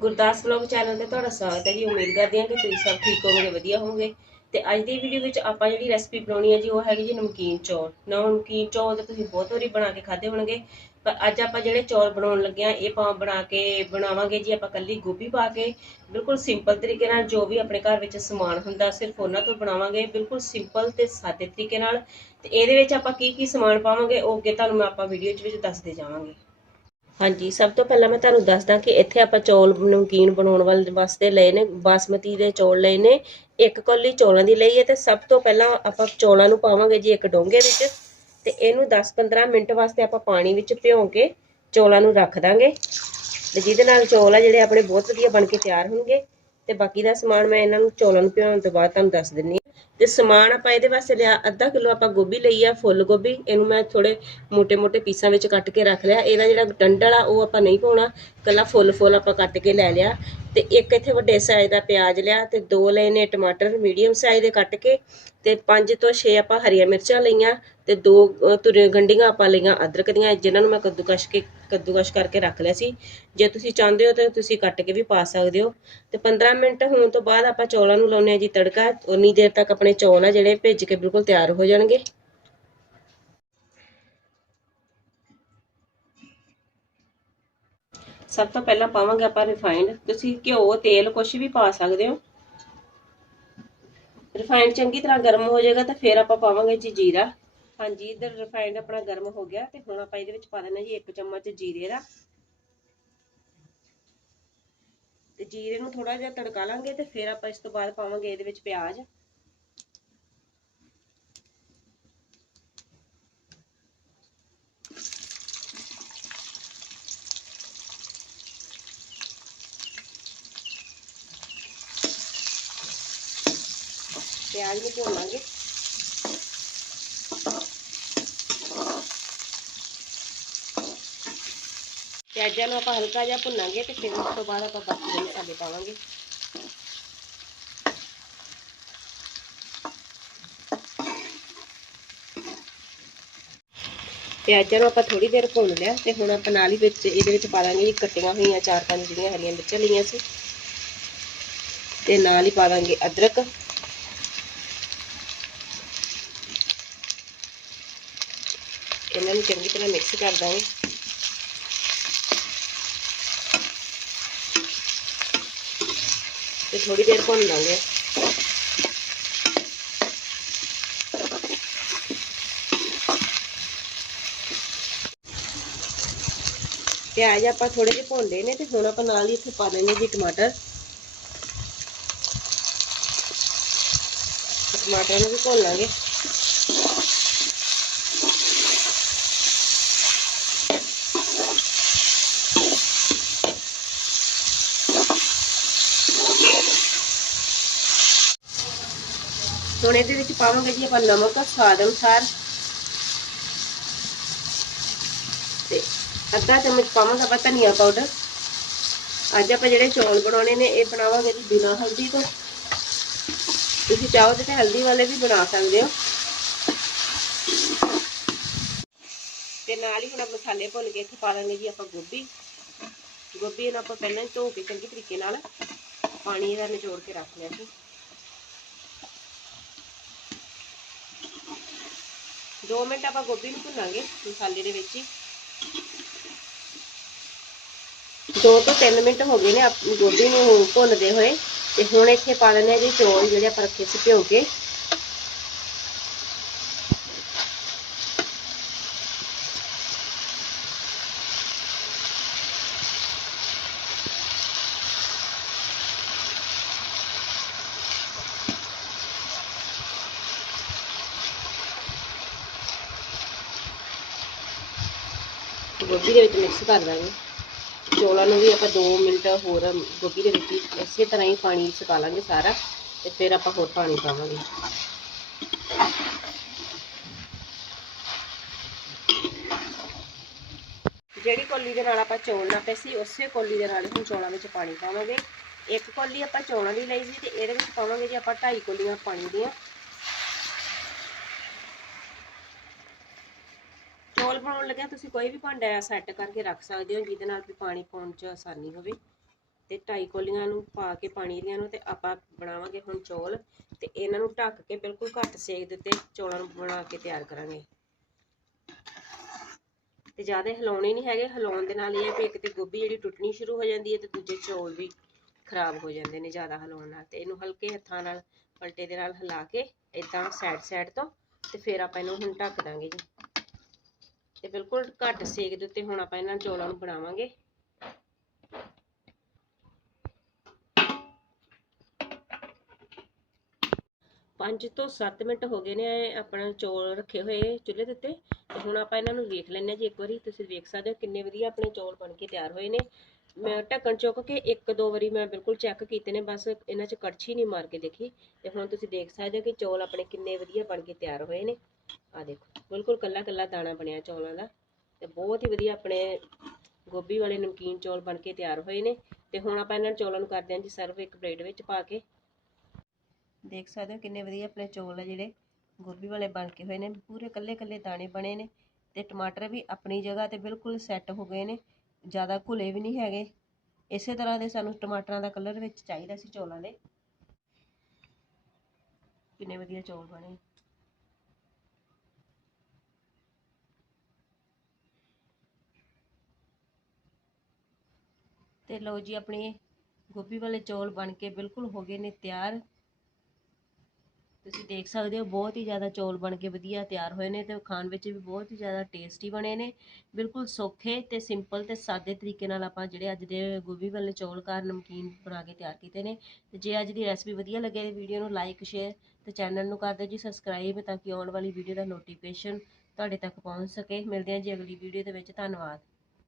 Gurdas vlog channel ਤੇ ਤੁਹਾਡਾ ਸਵਾਗਤ ਹੈ ਜੀ। ਉਮੀਦ ਕਰਦੇ ਹਾਂ ਕਿ ਤੁਸੀਂ ਸਭ ਠੀਕ ਹੋਵੋਗੇ, ਵਧੀਆ ਹੋਵੋਗੇ। ਤੇ ਅੱਜ ਦੀ ਵੀਡੀਓ ਵਿੱਚ ਆਪਾਂ ਜਿਹੜੀ ਰੈਸਪੀ ਬਣਾਉਣੀ ਹੈ ਜੀ, ਉਹ ਹੈਗੀ ਜੀ ਨਮਕੀਨ ਚੌਲ। ਨਮਕੀਨ ਚੌਲ ਤਾਂ ਤੁਸੀਂ ਬਹੁਤ ਵਾਰੀ ਬਣਾ ਕੇ ਖਾਦੇ ਹੋਣਗੇ, ਪਰ ਅੱਜ ਆਪਾਂ ਜਿਹੜੇ ਚੌਲ ਬਣਾਉਣ ਲੱਗੇ ਆ ਇਹ ਆਪਾਂ ਬਣਾ ਕੇ ਬਣਾਵਾਂਗੇ ਜੀ ਆਪਾਂ ਕੱਲੀ ਗੋਭੀ ਪਾ ਕੇ। ਬਿਲਕੁਲ ਸਿੰਪਲ ਤਰੀਕੇ ਨਾਲ ਜੋ ਵੀ ਆਪਣੇ ਘਰ ਵਿੱਚ ਸਮਾਨ ਹੁੰਦਾ, ਸਿਰਫ ਉਹਨਾਂ ਤੋਂ ਬਣਾਵਾਂਗੇ। ਬਿਲਕੁਲ ਸਿੰਪਲ ਤੇ ਸਾਦੇ ਤਰੀਕੇ ਨਾਲ। ਤੇ ਇਹਦੇ ਵਿੱਚ ਆਪਾਂ ਕੀ ਕੀ ਸਮਾਨ ਪਾਵਾਂਗੇ, ਉਹ ਅੱਗੇ ਤੁਹਾਨੂੰ ਮੈਂ ਆਪਾਂ ਵੀਡੀਓ ਵਿੱਚ ਦੱਸਦੇ ਜਾਵਾਂਗੇ। ਹਾਂਜੀ, ਸਭ ਤੋਂ ਪਹਿਲਾਂ ਮੈਂ ਤੁਹਾਨੂੰ ਦੱਸਦਾ ਕਿ ਇੱਥੇ ਆਪਾਂ ਚੌਲ ਨਮਕੀਨ ਬਣਾਉਣ ਵਾਲੇ ਵਾਸਤੇ ਲਏ ਨੇ, ਬਾਸਮਤੀ ਦੇ ਚੌਲ ਲਏ ਨੇ, ਇੱਕ ਕੌਲੀ ਚੌਲਾਂ ਦੀ ਲਈ ਹੈ ਤੇ ਸਭ ਤੋਂ ਪਹਿਲਾਂ ਆਪਾਂ ਚੌਲਾਂ ਨੂੰ ਪਾਵਾਂਗੇ ਜੀ ਇੱਕ ਡੋਂਗੇ ਵਿੱਚ ਤੇ ਇਹਨੂੰ 10-15 ਮਿੰਟ ਵਾਸਤੇ ਆਪਾਂ ਪਾਣੀ ਵਿੱਚ ਭਿਓ ਕੇ ਚੌਲਾਂ ਨੂੰ ਰੱਖ ਦਾਂਗੇ ਤੇ ਜਿਹਦੇ ਨਾਲ ਚੌਲ ਆ ਜਿਹੜੇ ਆਪਣੇ ਬਹੁਤ ਵਧੀਆ ਬਣ ਕੇ ਤਿਆਰ ਹੋਣਗੇ ਤੇ ਬਾਕੀ ਦਾ ਸਮਾਨ ਮੈਂ ਇਹਨਾਂ ਨੂੰ ਚੌਲਾਂ ਨੂੰ ਭਿਉਣ ਤੋਂ ਬਾਅਦ ਤੁਹਾਨੂੰ ਦੱਸ ਦਿੰਨੀ ਤੇ ਸਮਾਨ ਆਪਾਂ ਇਹਦੇ ਵਾਸਤੇ ਲਿਆ, ਅੱਧਾ ਕਿਲੋ ਆਪਾਂ ਗੋਭੀ ਲਈ ਆ, ਫੁੱਲ ਗੋਭੀ, ਇਹਨੂੰ ਮੈਂ ਥੋੜੇ ਮੋਟੇ ਮੋਟੇ ਪੀਸਾਂ ਵਿੱਚ ਕੱਟ ਕੇ ਰੱਖ ਲਿਆ। ਇਹਦਾ ਜਿਹੜਾ ਡੰਡਲ ਆ, ਉਹ ਆਪਾਂ ਨਹੀਂ ਪਾਉਣਾ। ਕੱਲਾ ਫੁੱਲ ਫੁੱਲ ਆਪਾਂ ਕੱਟ ਕੇ ਲੈ ਲਿਆ। ਤੇ ਇੱਕ ਇੱਥੇ ਵੱਡੇ ਸਾਈਜ਼ ਦਾ ਪਿਆਜ਼ ਲਿਆ ਤੇ ਦੋ ਲਏ ਨੇ ਟਮਾਟਰ ਮੀਡੀਅਮ ਸਾਈਜ਼ ਦੇ ਕੱਟ ਕੇ ਤੇ ਪੰਜ ਤੋਂ 6 ਆਪਾਂ ਹਰੀਆਂ ਮਿਰਚਾਂ ਲਈਆਂ ਤੇ ਦੋ ਅ, ਤੁਰੇ ਗੰਢੀਆਂ ਆਪਾਂ ਲਈਆਂ ਅਦਰਕ ਦੀਆਂ ਜਿਨ੍ਹਾਂ ਨੂੰ ਮੈਂ ਕੱਦੂਕਸ਼ ਕੇ ਕੱਦੂਕਸ਼ ਕਰਕੇ ਰੱਖ ਲਿਆ ਸੀ। ਜੇ ਤੁਸੀਂ ਚਾਹੁੰਦੇ ਹੋ ਤਾਂ ਤੁਸੀਂ ਕੱਟ ਕੇ ਵੀ ਪਾ ਸਕਦੇ ਹੋ। ਤੇ 15 ਮਿੰਟ ਹੋਣ ਤੋਂ ਬਾਅਦ ਆਪਾਂ ਚੌਲਾਂ ਨੂੰ ਲਾਉਨੇ ਆ ਜੀ ਤੜਕਾ। ਉਨੀ ਦੇਰ ਤੱਕ ਆਪਣੇ ਚੌਲ ਆ ਜਿਹੜੇ ਭਿੱਜ ਕੇ ਬਿਲਕੁਲ ਤਿਆਰ ਹੋ ਜਾਣਗੇ। ਸਭ ਤੋਂ ਪਹਿਲਾਂ ਪਾਵਾਂਗੇ ਆਪਾਂ ਰਿਫਾਈਨਡ ਤੁਸੀਂ ਘਿਓ, ਤੇਲ ਕੁਝ ਵੀ ਪਾ ਸਕਦੇ ਹੋ। ਰਿਫਾਈਨਡ ਚੰਗੀ ਤਰ੍ਹਾਂ ਗਰਮ ਹੋ ਜਾਏਗਾ ਤਾਂ ਫਿਰ ਆਪਾਂ ਪਾਵਾਂਗੇ ਜੀ ਜੀਰਾ। ਹਾਂਜੀ, ਇਧਰ ਰਿਫਾਈਨਡ ਆਪਣਾ ਗਰਮ ਹੋ ਗਿਆ ਤੇ ਹੁਣ ਆਪਾਂ ਇਹਦੇ ਵਿੱਚ ਪਾ ਦੇਣਾ ਜੀ 1 ਚਮਚ ਜੀਰੇ ਦਾ। ਤੇ ਜੀਰੇ ਨੂੰ ਥੋੜਾ ਜਿਹਾ ਤੜਕਾ ਲਾਂਗੇ ਤੇ ਫਿਰ ਆਪਾਂ ਇਸ ਤੋਂ ਬਾਅਦ ਪਾਵਾਂਗੇ ਇਹਦੇ ਵਿੱਚ ਪਿਆਜ਼। ਪਿਆਜ਼ ਨੂੰ ਭੁੰਨ ਲਾਂਗੇ ਪਿਆਜ਼ਾਂ ਨੂੰ ਆਪਾਂ ਹਲਕਾ ਜਿਹਾ ਭੁੰਨਾਂਗੇ ਤੇ ਫਿਰ ਉਸ ਤੋਂ ਬਾਅਦ ਆਪਾਂ ਬਾਕੀ ਦੇ ਮਸਾਲੇ ਪਾਵਾਂਗੇ ਪਿਆਜ਼ਾਂ ਨੂੰ ਆਪਾਂ ਥੋੜੀ ਦੇਰ ਭੁੰਨ ਲਿਆ ਤੇ ਹੁਣ ਆਪਾਂ ਨਾਲ ਹੀ ਵਿੱਚ ਇਹਦੇ ਵਿੱਚ ਪਾ ਦਾਂਗੇ ਜੀ ਕੱਟੀਆਂ ਹੋਈਆਂ ਚਾਰ ਪੰਜ ਜਿਹੜੀਆਂ ਹਰੀਆਂ ਮਿਰਚਾਂ ਲਈਆਂ ਸੀ ਤੇ ਨਾਲ ਹੀ ਪਾ ਦਾਂਗੇ ਅਦਰਕ ਇਹਨਾਂ ਨੂੰ ਚੰਗੀ ਤਰ੍ਹਾਂ ਮਿਕਸ ਕਰ ਦਾਂਗੇ। ਤੇ ਥੋੜੀ ਦੇਰ ਭੁੰਨ ਲਾਂਗੇ। ਪਿਆਜ਼ ਆਪਾਂ ਥੋੜੇ ਜਿਹੇ ਭੁੰਨ ਲਏ ਨੇ ਤੇ ਹੁਣ ਆਪਾਂ ਨਾਲ ਹੀ ਇੱਥੇ ਪਾ ਦੇਣੇ ਜੀ ਟਮਾਟਰ। ਟਮਾਟਰ ਨੂੰ ਵੀ ਭੁੰਨ ਲਾਂਗੇ। ਹੁਣ ਇਹਦੇ ਵਿੱਚ ਪਾਵਾਂਗੇ ਜੀ ਆਪਾਂ ਨਮਕ, ਸਵਾਦ ਅਨੁਸਾਰ। ਤੇ ਅੱਧਾ ਚਮਚ ਪਾਵਾਂਗੇ ਆਪਾਂ ਧਨੀਆ ਪਾਊਡਰ ਅੱਜ ਆਪਾਂ ਜਿਹੜੇ ਚੌਲ ਬਣਾਉਣੇ ਨੇ, ਇਹ ਬਣਾਵਾਂਗੇ ਜੀ ਬਿਨਾਂ ਹਲਦੀ ਤੋਂ। ਤੁਸੀਂ ਚਾਹੋ ਤੇ ਹਲਦੀ ਵਾਲੇ ਵੀ ਬਣਾ ਸਕਦੇ ਹੋ। ਤੇ ਨਾਲ ਹੀ ਹੁਣ ਆਪਾਂ ਮਸਾਲੇ ਭੁੰਨ ਕੇ ਇੱਥੇ ਪਾ ਲਾਂਗੇ ਜੀ ਆਪਾਂ ਗੋਭੀ। ਗੋਭੀ ਇਹਨਾਂ ਆਪਾਂ ਪਹਿਲਾਂ ਧੋ ਕੇ ਚੰਗੇ ਤਰੀਕੇ ਨਾਲ ਪਾਣੀ ਇਹਦਾ ਨਿਚੋੜ ਕੇ ਰੱਖ ਲਿਆ ਸੀ ਦੋ ਮਿੰਟ ਆਪਾਂ ਗੋਭੀ ਨੂੰ ਭੁੰਨਾਂਗੇ ਮਸਾਲੇ ਦੇ ਵਿੱਚ ਹੀ। ਦੋ ਤੋਂ 3 ਮਿੰਟ ਹੋ ਗਏ ਨੇ ਆਪ ਗੋਭੀ ਨੂੰ ਭੁੰਨਦੇ ਹੋਏ ਤੇ ਹੁਣ ਇੱਥੇ ਪਾ ਲੈਣੇ ਆ ਜੀ ਚੌਲ ਜਿਹੜੇ ਆਪਾਂ ਰੱਖੇ ਸੀ ਭਿਓ ਕੇ। ਗੋਭੀ ਦੇ ਵਿੱਚ ਮਿਕਸ ਕਰ ਦਾਂਗੇ। ਚੌਲਾਂ ਨੂੰ ਵੀ ਆਪਾਂ 2 ਮਿੰਟ ਹੋਰ ਗੋਭੀ ਦੇ ਵਿੱਚ ਇਸੇ ਤਰ੍ਹਾਂ ਹੀ ਪਾਣੀ ਸੁਕਾ ਲਾਂਗੇ ਸਾਰਾ ਤੇ ਫਿਰ ਆਪਾਂ ਹੋਰ ਪਾਣੀ ਪਾਵਾਂਗੇ। ਜਿਹੜੀ ਕੋਲੀ ਦੇ ਨਾਲ ਆਪਾਂ ਚੌਲ ਨਾਪੇ ਸੀ, ਉਸੇ ਕੋਲੀ ਦੇ ਨਾਲ ਹੁਣ ਚੌਲਾਂ ਵਿੱਚ ਪਾਣੀ ਪਾਵਾਂਗੇ। ਇੱਕ ਕੋਲੀ ਆਪਾਂ ਚੌਲਾਂ ਦੀ ਲਈ ਸੀ ਤੇ ਇਹਦੇ ਵਿੱਚ ਪਾਵਾਂਗੇ ਜੀ ਆਪਾਂ 2.5 ਕੋਲੀਆਂ ਪਾਣੀ ਦੀਆਂ ਚੌਲ ਬਣਾਉਣ ਲੱਗਿਆ, ਤੁਸੀਂ ਕੋਈ ਵੀ ਭਾਂਡਾ ਸੈੱਟ ਕਰਕੇ ਰੱਖ ਸਕਦੇ ਹੋ, ਜਿਹਦੇ ਨਾਲ ਵੀ ਪਾਣੀ ਪਾਉਣ 'ਚ ਆਸਾਨੀ ਹੋਵੇ। ਤੇ ਢਾਈ ਕੋਲੀਆਂ ਨੂੰ ਪਾ ਕੇ ਪਾਣੀ ਦੀਆਂ ਨੂੰ ਤੇ ਆਪਾਂ ਬਣਾਵਾਂਗੇ ਹੁਣ ਚੌਲ ਤੇ ਇਹਨਾਂ ਨੂੰ ਢੱਕ ਕੇ ਬਿਲਕੁਲ ਘੱਟ ਸੇਕ ਦੇ ਚੌਲਾਂ ਨੂੰ ਬਣਾ ਕੇ ਤਿਆਰ ਕਰਾਂਗੇ। ਤੇ ਜ਼ਿਆਦਾ ਹਿਲਾਉਣੇ ਨਹੀਂ ਹੈਗੇ, ਹਿਲਾਉਣ ਦੇ ਨਾਲ ਇਹ ਹੈ ਵੀ ਇੱਕ ਤੇ ਗੋਭੀ ਜਿਹੜੀ ਟੁੱਟਣੀ ਸ਼ੁਰੂ ਹੋ ਜਾਂਦੀ ਹੈ ਤੇ ਦੂਜੇ ਚੌਲ ਵੀ ਖਰਾਬ ਹੋ ਜਾਂਦੇ ਨੇ ਜ਼ਿਆਦਾ ਹਿਲਾਉਣ ਨਾਲ। ਤੇ ਇਹਨੂੰ ਹਲਕੇ ਹੱਥਾਂ ਨਾਲ ਪਲਟੇ ਦੇ ਨਾਲ ਹਿਲਾ ਕੇ ਇਦਾਂ ਸਾਈਡ ਸਾਈਡ ਤੋਂ ਤੇ ਫਿਰ ਆਪਾਂ ਇਹਨੂੰ ਹੁਣ ਢੱਕ ਦਾਂਗੇ ਜੀ। ਤੇ ਬਿਲਕੁਲ ਘੱਟ ਸੇਕ ਦੇ ਉੱਤੇ ਹੁਣ ਆਪਾਂ ਇਹਨਾਂ ਚੌਲਾਂ ਨੂੰ ਬਣਾਵਾਂਗੇ। ਪੰਜ ਤੋਂ 7 ਮਿੰਟ ਹੋ ਗਏ ਨੇ ਆਪਣੇ ਚੌਲ ਰੱਖੇ ਹੋਏ ਚੁੱਲ੍ਹੇ ਦੇ ਉੱਤੇ ਤੇ ਹੁਣ ਆਪਾਂ ਇਹਨਾਂ ਨੂੰ ਵੇਖ ਲੈਂਦੇ ਹਾਂ ਜੀ ਇੱਕ ਵਾਰੀ, ਤੁਸੀਂ ਵੇਖ ਸਕਦੇ ਹੋ ਕਿੰਨੇ ਵਧੀਆ ਆਪਣੇ ਚੌਲ ਬਣ ਕੇ ਤਿਆਰ ਹੋਏ ਨੇ। ਮੈਂ ਢੱਕਣ ਚੁੱਕ ਕੇ ਇੱਕ ਦੋ ਵਾਰੀ ਮੈਂ ਬਿਲਕੁਲ ਚੈੱਕ ਕੀਤੇ ਨੇ, ਬਸ ਇਹਨਾਂ 'ਚ ਕੜਛੀ ਨਹੀਂ ਮਾਰ ਕੇ ਦੇਖੀ। ਤੇ ਹੁਣ ਤੁਸੀਂ ਦੇਖ ਸਕਦੇ ਹੋ ਕਿ ਚੌਲ ਆਪਣੇ ਕਿੰਨੇ ਵਧੀਆ ਬਣ ਕੇ ਤਿਆਰ ਹੋਏ ਨੇ। ਆ ਦੇਖੋ, ਬਿਲਕੁਲ ਕੱਲਾ ਕੱਲਾ ਦਾਣਾ ਬਣਿਆ ਚੌਲਾਂ ਦਾ ਤੇ ਬਹੁਤ ਹੀ ਵਧੀਆ ਆਪਣੇ ਗੋਭੀ ਵਾਲੇ ਨਮਕੀਨ ਚੌਲ ਬਣ ਕੇ ਤਿਆਰ ਹੋਏ ਨੇ ਤੇ ਹੁਣ ਆਪਾਂ ਇਹਨਾਂ ਚੌਲਾਂ ਨੂੰ ਕਰਦੇ ਹਾਂ ਜੀ ਸਰਵ ਇੱਕ ਪਲੇਟ ਵਿੱਚ ਪਾ ਕੇ। ਦੇਖ ਸਕਦੇ ਹੋ ਕਿੰਨੇ ਵਧੀਆ ਆਪਣੇ ਚੌਲ ਆ ਜਿਹੜੇ, ਗੋਭੀ ਵਾਲੇ ਬਣ ਕੇ ਹੋਏ ਨੇ, ਪੂਰੇ ਕੱਲੇ ਕੱਲੇ ਦਾਣੇ ਬਣੇ ਨੇ ਤੇ ਟਮਾਟਰ ਵੀ ਆਪਣੀ ਜਗ੍ਹਾ ਤੇ ਬਿਲਕੁਲ ਸੈੱਟ ਹੋ ਗਏ ਨੇ, ਜ਼ਿਆਦਾ ਘੁਲੇ ਵੀ ਨਹੀਂ ਹੈਗੇ। ਇਸੇ ਤਰ੍ਹਾਂ ਦੇ ਸਾਨੂੰ ਟਮਾਟਰਾਂ ਦਾ ਕਲਰ ਵਿੱਚ ਚਾਹੀਦਾ ਸੀ ਚੌਲਾਂ ਦੇ। ਕਿੰਨੇ ਵਧੀਆ ਚੌਲ ਬਣੇ। ਤੇ ਲਓ ਜੀ ਆਪਣੇ ਗੋਭੀ ਵਾਲੇ ਚੌਲ ਬਣ ਕੇ ਬਿਲਕੁਲ ਹੋ ਗਏ ਨੇ ਤਿਆਰ। ਤੁਸੀਂ ਦੇਖ ਸਕਦੇ ਹੋ ਬਹੁਤ ਹੀ ਜ਼ਿਆਦਾ ਚੌਲ ਬਣ ਕੇ ਵਧੀਆ ਤਿਆਰ ਹੋਏ ਨੇ ਤੇ ਖਾਣ ਵਿੱਚ ਵੀ ਬਹੁਤ ਹੀ ਜ਼ਿਆਦਾ ਟੇਸਟੀ ਬਣੇ ਨੇ। ਬਿਲਕੁਲ ਸੌਖੇ ਤੇ ਸਿੰਪਲ ਤੇ ਸਾਦੇ ਤਰੀਕੇ ਨਾਲ ਆਪਾਂ ਜਿਹੜੇ ਅੱਜ ਦੇ ਗੋਭੀ ਵਾਲੇ ਚੌਲ ਘਰ ਨਮਕੀਨ ਬਣਾ ਕੇ ਤਿਆਰ ਕੀਤੇ ਨੇ। ਤੇ ਜੇ ਅੱਜ ਦੀ ਰੈਸਪੀ ਵਧੀਆ ਲੱਗੇ ਤੇ ਵੀਡੀਓ ਨੂੰ ਲਾਈਕ ਸ਼ੇਅਰ ਤੇ ਚੈਨਲ ਨੂੰ ਕਰ ਦਿਓ ਜੀ ਸਬਸਕ੍ਰਾਈਬ ਤਾਂ ਕਿ ਆਉਣ ਵਾਲੀ ਵੀਡੀਓ ਦਾ ਨੋਟੀਫਿਕੇਸ਼ਨ ਤੁਹਾਡੇ ਤੱਕ ਪਹੁੰਚ ਸਕੇ। ਮਿਲਦੇ ਹਾਂ ਜੀ ਅਗਲੀ ਵੀਡੀਓ ਦੇ ਵਿੱਚ। ਧੰਨਵਾਦ।